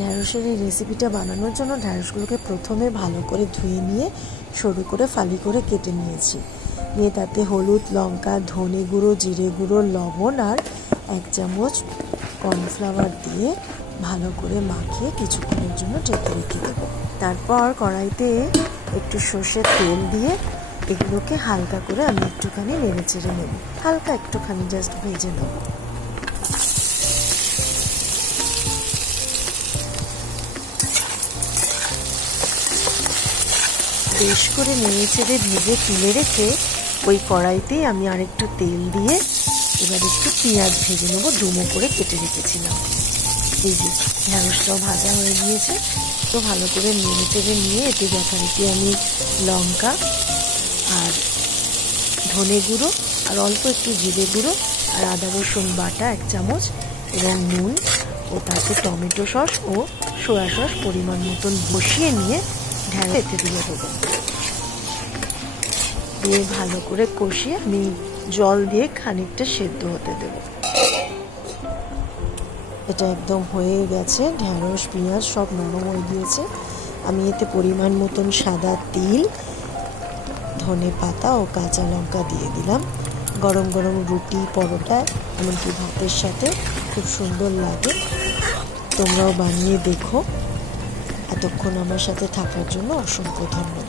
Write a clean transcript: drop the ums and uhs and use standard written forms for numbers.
ঢ্যাঁড়সের এই রেসিপিটা বানানোর জন্য ঢ্যাঁড়সগুলোকে প্রথমে ভালো করে ধুয়ে নিয়ে সরু করে ফালি করে কেটে নিয়েছি। নিয়ে তাতে হলুদ, লঙ্কা, ধনে গুঁড়ো, জিরে গুঁড়ো, লবণ আর 1 চামচ কর্নফ্লাওয়ার দিয়ে ভালো করে মাখিয়ে কিছুক্ষণের জন্য ঢেকে রেখে দেবো। তারপর কড়াইতে একটু সর্ষের তেল দিয়ে এগুলোকে হালকা করে আমি একটুখানি নেড়ে চেড়ে নেব, হালকা একটুখানি জাস্ট ভেজে নেব। বেশ করে নেড়ে চেড়ে ভেজে তুলে রেখে ওই কড়াইতেই আমি আরেকটু তেল দিয়ে এবার একটু পেঁয়াজ ভেজে নেবো, ডুমো করে কেটে রেখেছিলাম। এই যে ঢ্যাঁড়সটাও ভাজা হয়ে গিয়েছে, তো ভালো করে নেড়ে চেড়ে নিয়ে এতে যথারীতি আমি লঙ্কা আর ধনে গুঁড়ো আর অল্প একটু জিরে গুঁড়ো আর আদা রসুন বাটা 1 চামচ এবং নুন ও তাতে টমেটো সস ও সয়া সস পরিমাণ মতন বসিয়ে নিয়ে ঢ্যাঁড়স এতে দিয়ে দেবো। দিয়ে ভালো করে কষিয়ে আমি জল দিয়ে খানিকটা সেদ্ধ হতে দেব। এটা একদম হয়ে গেছে, ঢ্যাঁড়স পেঁয়াজ সব নরম হয়ে গিয়েছে। আমি এতে পরিমাণ মতন সাদা তিল, ধনে পাতা ও কাঁচা লঙ্কা দিয়ে দিলাম। গরম গরম রুটি, পরোটা, এমনকি ভাতের সাথে খুব সুন্দর লাগে। তোমরাও বানিয়ে দেখো। এতক্ষণ আমার সাথে থাকার জন্য অসংখ্য ধন্যবাদ।